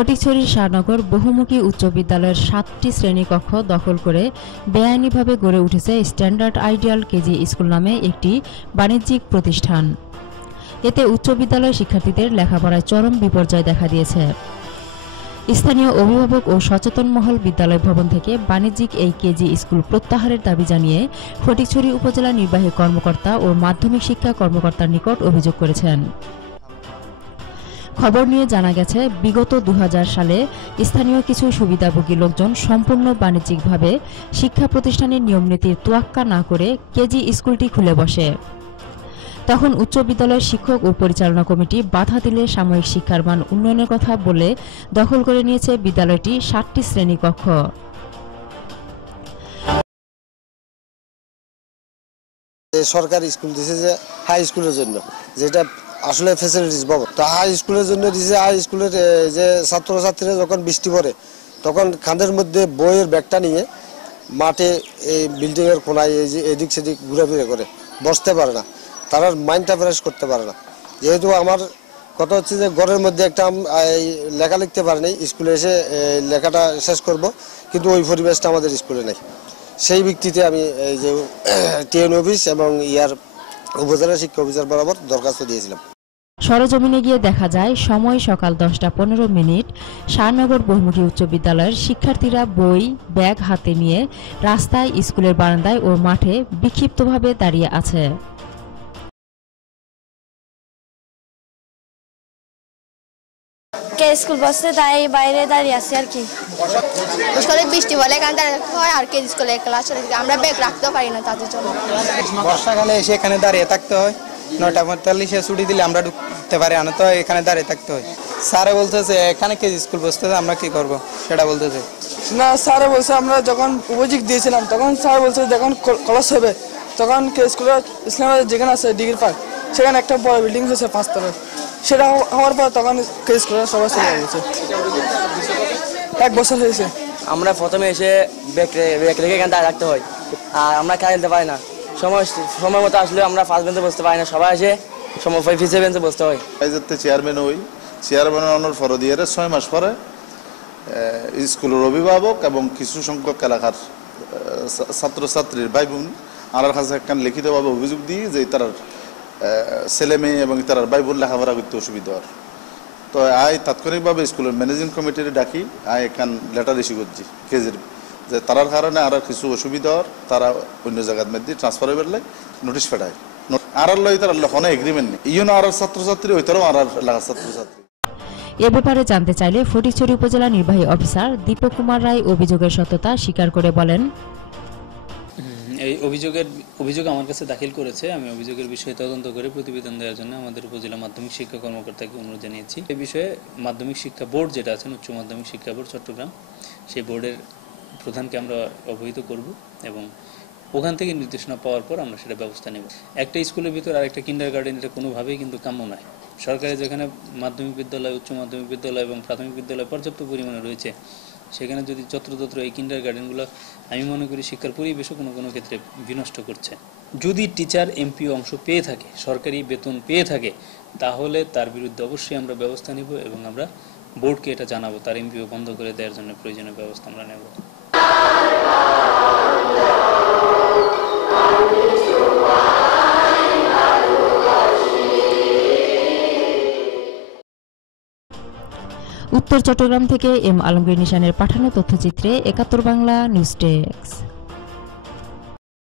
ফটিকছড়ির শাহনগর বহুমুখী উচ্চ বিদ্যালয়ের ৭টি শ্রেণীকক্ষ দখল করে বেআইনিভাবে গড়ে উঠেছে স্ট্যান্ডার্ড আইডিয়াল কেজি স্কুল নামে একটি বাণিজ্যিক প্রতিষ্ঠান। এতে উচ্চ বিদ্যালয় শিক্ষার্থীদের লেখাপড়ায় চরম বিপর্যয় দেখা দিয়েছে। স্থানীয় অভিভাবক ও সচেতন মহল বিদ্যালয় ভবন থেকে বাণিজ্যিক এই কেজি স্কুল প্রত্যাহারের দাবি জানিয়ে ফটিকছড়ি উপজেলা নির্বাহী কর্মকর্তা ও মাধ্যমিক শিক্ষা কর্মকর্তার নিকট অভিযোগ করেছেন। খবর নিয়ে জানা গেছে, বিগত ২০০০ সালে স্থানীয় কিছু সুবিধাভোগী লোকজন সম্পূর্ণ বাণিজ্যিকভাবে শিক্ষা প্রতিষ্ঠানের নিয়মনীতির তোয়াক্কা না করে কেজি স্কুলটি খুলে বসে। তখন উচ্চ বিদ্যালয়ের শিক্ষক ও পরিচালনা কমিটি বাধা দিলে সাময়িক শিক্ষার মান উন্নয়নের কথা বলে দখল করে নিয়েছে বিদ্যালয়টি ৭টি শ্রেণীকক্ষ। সরকার স্কুল দিয়েছে যে হাই স্কুলের জন্য, যেটা আসলে ফ্যাসিলিটিস পাবো। তো হাই স্কুলের জন্য দিয়েছে, হাই স্কুলের যে ছাত্রছাত্রীরা যখন বৃষ্টি পড়ে তখন কাঁধের মধ্যে বইয়ের ব্যাগটা নিয়ে মাঠে এই বিল্ডিংয়ের কোনায় এই যে এদিক সেদিক ঘুরাফিরে করে বসতে পারে না, তারা মাইন্ডটা ফ্রেশ করতে পারে না। যেহেতু আমার কথা হচ্ছে যে ঘরের মধ্যে একটা লেখা লিখতে পারে নাই, স্কুলে এসে লেখাটা শেষ করব, কিন্তু ওই পরিবেশটা আমাদের স্কুলে নেই। সেই ভিত্তিতে আমি এই যে টিএন অফিস এবং উপজেলা শিক্ষা অফিসার বরাবর দরখাস্ত দিয়েছিলাম। সরেজমিনে গিয়ে দেখা যায়, সময় সকাল 10টা 15 মিনিট। শাহনগর বহুমুখী উচ্চ বিদ্যালয়ের শিক্ষার্থীরা বই ব্যাগ হাতে নিয়ে রাস্তায়, স্কুলের বারান্দায় ও মাঠে বিক্ষিপ্তভাবে দাঁড়িয়ে আছে। স্কুল বসতে তাই বাইরে দাঁড়িয়ে আছি আর কি। স্কুলে বৃষ্টি বলে এখানে দাঁড়াতে হয়, আর কেজি স্কুলে ক্লাস আমরা ব্যাগ রাখতেও পারি না তাদের জন্য। বর্ষাকালে এসে এখানে দাঁড়িয়ে থাকতে হয়, 9টা 45-এ ছুটি দিলে আমরা ঢুকতে পারি না, তো এখানে দাঁড়িয়ে থাকতে হয়। স্যারে বলতেছে এখানে কেজি স্কুল বসতেছে, আমরা কি করব সেটা বলতেছে না। স্যারে বলছে, আমরা যখন অভিযোগ দিয়েছিলাম তখন স্যার বলছে যখন ক্লাস হবে তখন কে স্কুলের ইসলামাবাদ যেখানে আছে ডিগ্রি পার্ক, সেখানে একটা বড় বিল্ডিং হয়েছে 5 তলার, সেটা হওয়ার পর তখন কে স্কুলের সবাই চলে গেছে। 1 বছর হয়েছে। আমরা প্রথমে এসে ব্যাগ রেখে এখানে দাঁড়িয়ে রাখতে হয়, আর আমরা খেলতে পারি না। সময় মতো আসলে আমরা ফার্স্ট বেঞ্চে বসতে পারি না, সবাই এসে সময় ফিসে বেঞ্চে বসতে হয়। চেয়ারম্যান চেয়ারম্যান ফরদিয়ারে 6 মাস পরে স্কুলের অভিভাবক এবং কিছু সংখ্যক এলাকার ছাত্রছাত্রীর ভাই বোন আমার কাছে একখান লিখিতভাবে অভিযোগ দিই যে তার ছেলে মেয়ে এবং তার ভাই বোন লেখাপড়া করতে অসুবিধা হয়। তো তাৎক্ষণিকভাবে স্কুলের ম্যানেজিং কমিটির ডাকি একখান লেটার ইস্যু করছি কেজির, যে তারার কারণে আর কিছু অসুবিধা হওয়ার, তারা অন্য জায়গার মধ্যে ট্রান্সফার হইবার নোটিশ পাঠায়। আর তার কোনো এগ্রিমেন্ট নেই, ইউন আর ছাত্রছাত্রী ওইটারও আর এলাকার ছাত্রছাত্রী। এ ব্যাপারে জানতে চাইলে ফটিকছড়ি উপজেলা নির্বাহী অফিসার দীপক কুমার রায় অভিযোগের সত্যতা স্বীকার করে বলেন, এই অভিযোগ আমার কাছে দাখিল করেছে। আমি অভিযোগের বিষয়ে তদন্ত করে প্রতিবেদন দেওয়ার জন্য আমাদের উপজেলা মাধ্যমিক শিক্ষা কর্মকর্তাকে অনুরোধ জানিয়েছি। এই বিষয়ে মাধ্যমিক শিক্ষা বোর্ড যেটা আছেন, উচ্চ মাধ্যমিক শিক্ষা বোর্ড চট্টগ্রাম, সেই বোর্ডের প্রধানকে আমরা অবহিত করব এবং ওখান থেকে নির্দেশনা পাওয়ার পর আমরা সেটা ব্যবস্থা নেব। একটা স্কুলের ভিতর আর একটা কিন্ডারগার্টেন এটা কোনোভাবেই কিন্তু কাম্য নয়। সরকারি যেখানে মাধ্যমিক বিদ্যালয়, উচ্চ মাধ্যমিক বিদ্যালয় এবং প্রাথমিক বিদ্যালয় পর্যাপ্ত পরিমাণে রয়েছে, সেখানে যদি যত্রতত্র এই কিন্ডারগার্টেনগুলো আমি মনে করি শিক্ষার পরিবেশও কোনো ক্ষেত্রে বিনষ্ট করছে। যদি টিচার এমপিও অংশ পেয়ে থাকে, সরকারি বেতন পেয়ে থাকে, তাহলে তার বিরুদ্ধে অবশ্যই আমরা ব্যবস্থা নেব এবং আমরা বোর্ডকে এটা জানাবো, তার এমপিও বন্ধ করে দেওয়ার জন্য প্রয়োজনীয় ব্যবস্থা আমরা নেব। উত্তর চট্টগ্রাম থেকে এম আলমগীর নিশানের পাঠানো তথ্যচিত্রে ৭১ বাংলা নিউজ ডেস্ক।